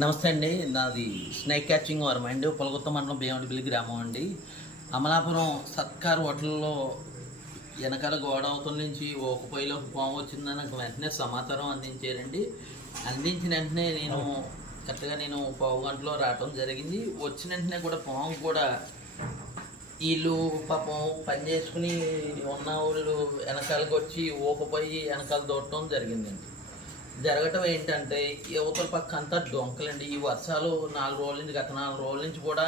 నమస్తే అండి. నాది స్నేక్ క్యాచింగ్ వారం. అండి పొలగొత్త మండలం భీమడిపల్లి గ్రామం అండి. అమలాపురం సత్కార్ హోటల్లో వెనకాల గోడ అవతల నుంచి ఒక పొయ్యిలోకి పాము వచ్చిందని నాకు వెంటనే సమాచారం అందించారండి. అందించిన వెంటనే నేను కరెక్ట్గా నేను పావు గంటలో రావటం జరిగింది. వచ్చిన వెంటనే కూడా పాము కూడా వీళ్ళు పాపం పని చేసుకుని ఉన్న వాళ్ళు వెనకాలకి వచ్చి ఊకపోయి వెనకాల దూడటం జరిగిందండి. జరగటం ఏంటంటే యువతల పక్క అంతా డొంకలండి. ఈ వర్షాలు నాలుగు రోజుల నుంచి గత నాలుగు రోజుల నుంచి కూడా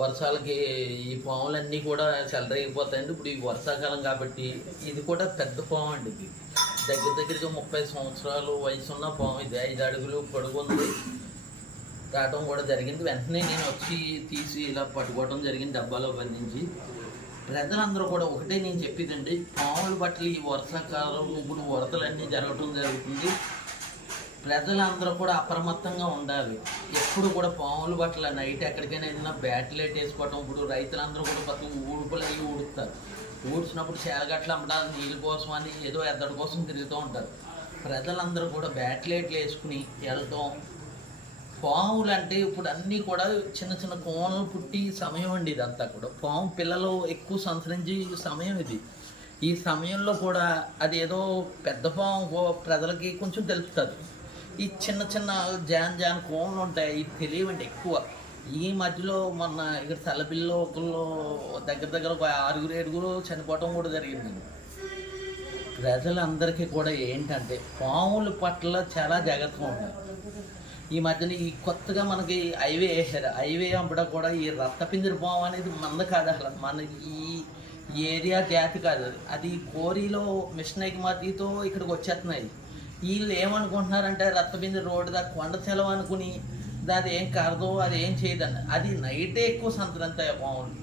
వర్షాలకి ఈ పాములన్నీ కూడా చెలరేగిపోతాయండి ఇప్పుడు ఈ వర్షాకాలం కాబట్టి ఇది కూడా పెద్ద పాము అండి ఇది. దగ్గర దగ్గరగా ముప్పై సంవత్సరాలు వయసు ఉన్న పాము ఇది. ఐదు అడుగులు పొడుగుంది రావడం కూడా జరిగింది. వెంటనే నేను వచ్చి తీసి ఇలా పట్టుకోవడం జరిగింది డబ్బాలో బంధించి. ప్రజలందరూ కూడా ఒకటే నేను చెప్పేదండి పాములు బట్టలు ఈ వర్షాకాలం ఇప్పుడు వరదలన్నీ జరగటం జరుగుతుంది. ప్రజలందరూ కూడా అప్రమత్తంగా ఉండాలి. ఎప్పుడు కూడా పాములు బట్టల నైట్ ఎక్కడికైనా వెళ్ళినా బ్యాట్లెట్ వేసుకోవటం ఇప్పుడు రైతులందరూ కూడా పక్క ఊడుపులు అవి ఊడుస్తారు ఊడ్చినప్పుడు చేలగట్లు అమ్మడానికి నీళ్ళ కోసం అని ఏదో ఎద్దడి కోసం తిరుగుతూ ఉంటారు. ప్రజలందరూ కూడా బ్యాట్లెట్లు వేసుకుని వెళ్ళటం పాములు అంటే ఇప్పుడు అన్నీ కూడా చిన్న చిన్న కోణలు పుట్టి సమయం అండి ఇదంతా కూడా. పాము పిల్లలు ఎక్కువ సంతరించి సమయం ఇది. ఈ సమయంలో కూడా అది ఏదో పెద్ద పాము ప్రజలకి కొంచెం తెలుపుతుంది. ఈ చిన్న చిన్న జాన్ జాన్ కోణలు ఉంటాయి ఇది తెలియవండి ఎక్కువ. ఈ మధ్యలో మొన్న ఇక్కడ తలపిల్లి ఒకళ్ళు దగ్గర దగ్గర ఒక ఆరుగురు ఏడుగురు చనిపోవటం కూడా జరిగిందండి ప్రజలందరికీ కూడా ఏంటంటే పాముల పట్ల చాలా జాగ్రత్తగా ఉంటాయి ఈ మధ్యన ఈ కొత్తగా మనకి హైవే వేసారు హైవే అప్పుడు కూడా ఈ రక్తపింజర పాము అనేది మంద కాదు అసలు. మన ఈ ఏరియా జాతి కాదు అది. కోరిలో మిషన్ ఎగుమతితో ఇక్కడికి వచ్చేస్తున్నాయి. వీళ్ళు ఏమనుకుంటున్నారంటే రక్తపింజర రోడ్డు దాకా కొండ సెలవు అనుకుని దాది ఏం కారదో అది ఏం చేయదండి అది నైటే ఎక్కువ సంతరంత బాగుంది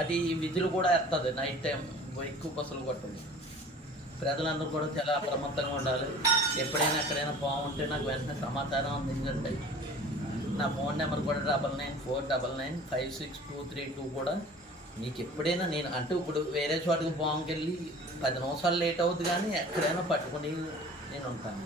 అది విధులు కూడా వేస్తుంది నైట్ టైం ఎక్కువ బస్సులు కొట్టదు ప్రజలందరూ కూడా చాలా అప్రమత్తంగా ఉండాలి. ఎప్పుడైనా ఎక్కడైనా బాగుంటే నాకు వెంటనే సమాచారం అందించండి. నా ఫోన్ నెంబర్ కూడా double nine four double nine five six two three two కూడా మీకు ఎప్పుడైనా నేను అంటే ఇప్పుడు వేరే చోటకి బాగుంకెళ్ళి పది నిమిషాలు లేట్ అవుతుంది కానీ ఎక్కడైనా పట్టుకుని నేను ఉంటాను.